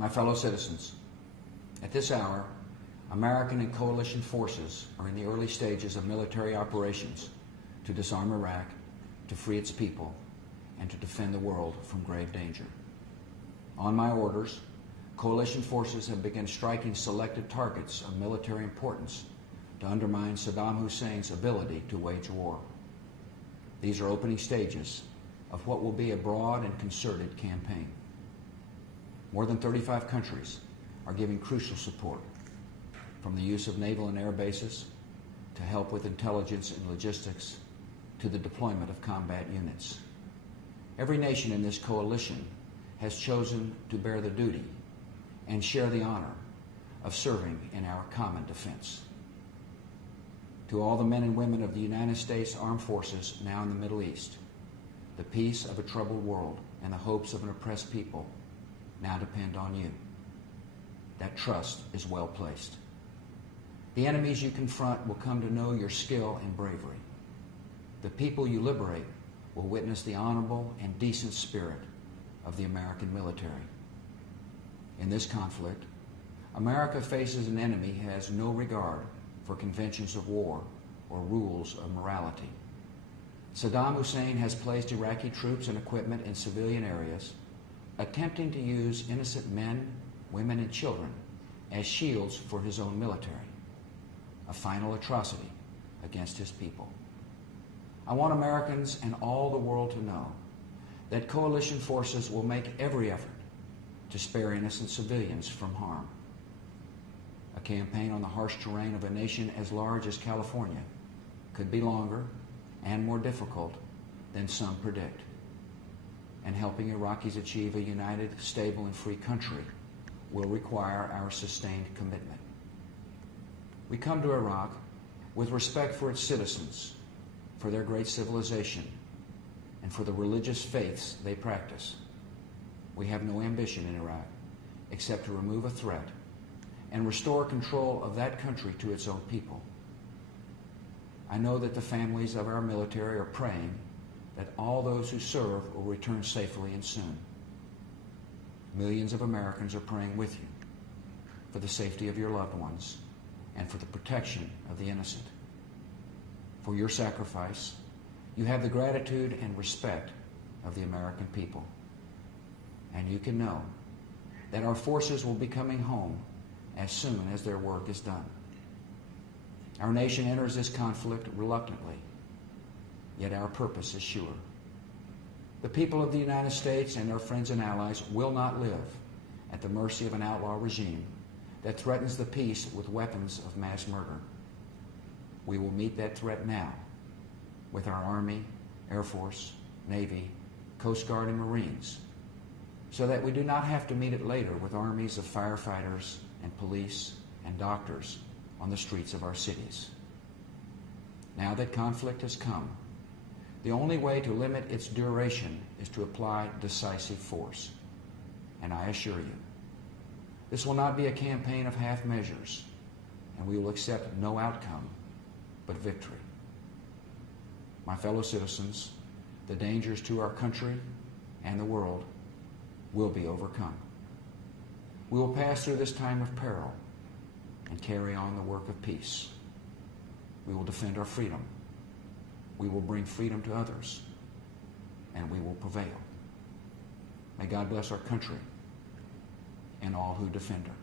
My fellow citizens, at this hour, American and coalition forces are in the early stages of military operations to disarm Iraq, to free its people, and to defend the world from grave danger. On my orders, coalition forces have begun striking selected targets of military importance to undermine Saddam Hussein's ability to wage war. These are opening stages of what will be a broad and concerted campaign. More than 35 countries are giving crucial support, from the use of naval and air bases to help with intelligence and logistics to the deployment of combat units. Every nation in this coalition has chosen to bear the duty and share the honor of serving in our common defense. To all the men and women of the United States Armed Forces now in the Middle East, the peace of a troubled world and the hopes of an oppressed people now depend on you. That trust is well placed. The enemies you confront will come to know your skill and bravery. The people you liberate will witness the honorable and decent spirit of the American military. In this conflict, America faces an enemy who has no regard for conventions of war or rules of morality. Saddam Hussein has placed Iraqi troops and equipment in civilian areas, attempting to use innocent men, women, and children as shields for his own military, a final atrocity against his people. I want Americans and all the world to know that coalition forces will make every effort to spare innocent civilians from harm. A campaign on the harsh terrain of a nation as large as California could be longer and more difficult than some predict. And helping Iraqis achieve a united, stable, and free country will require our sustained commitment. We come to Iraq with respect for its citizens, for their great civilization, and for the religious faiths they practice. We have no ambition in Iraq except to remove a threat and restore control of that country to its own people. I know that the families of our military are praying that all those who serve will return safely and soon. Millions of Americans are praying with you for the safety of your loved ones and for the protection of the innocent. For your sacrifice, you have the gratitude and respect of the American people. And you can know that our forces will be coming home as soon as their work is done. Our nation enters this conflict reluctantly, yet our purpose is sure. The people of the United States and their friends and allies will not live at the mercy of an outlaw regime that threatens the peace with weapons of mass murder. We will meet that threat now with our Army, Air Force, Navy, Coast Guard, and Marines, so that we do not have to meet it later with armies of firefighters and police and doctors on the streets of our cities. Now that conflict has come, the only way to limit its duration is to apply decisive force. And I assure you, this will not be a campaign of half measures, and we will accept no outcome but victory. My fellow citizens, the dangers to our country and the world will be overcome. We will pass through this time of peril and carry on the work of peace. We will defend our freedom. We will bring freedom to others, and we will prevail. May God bless our country and all who defend her.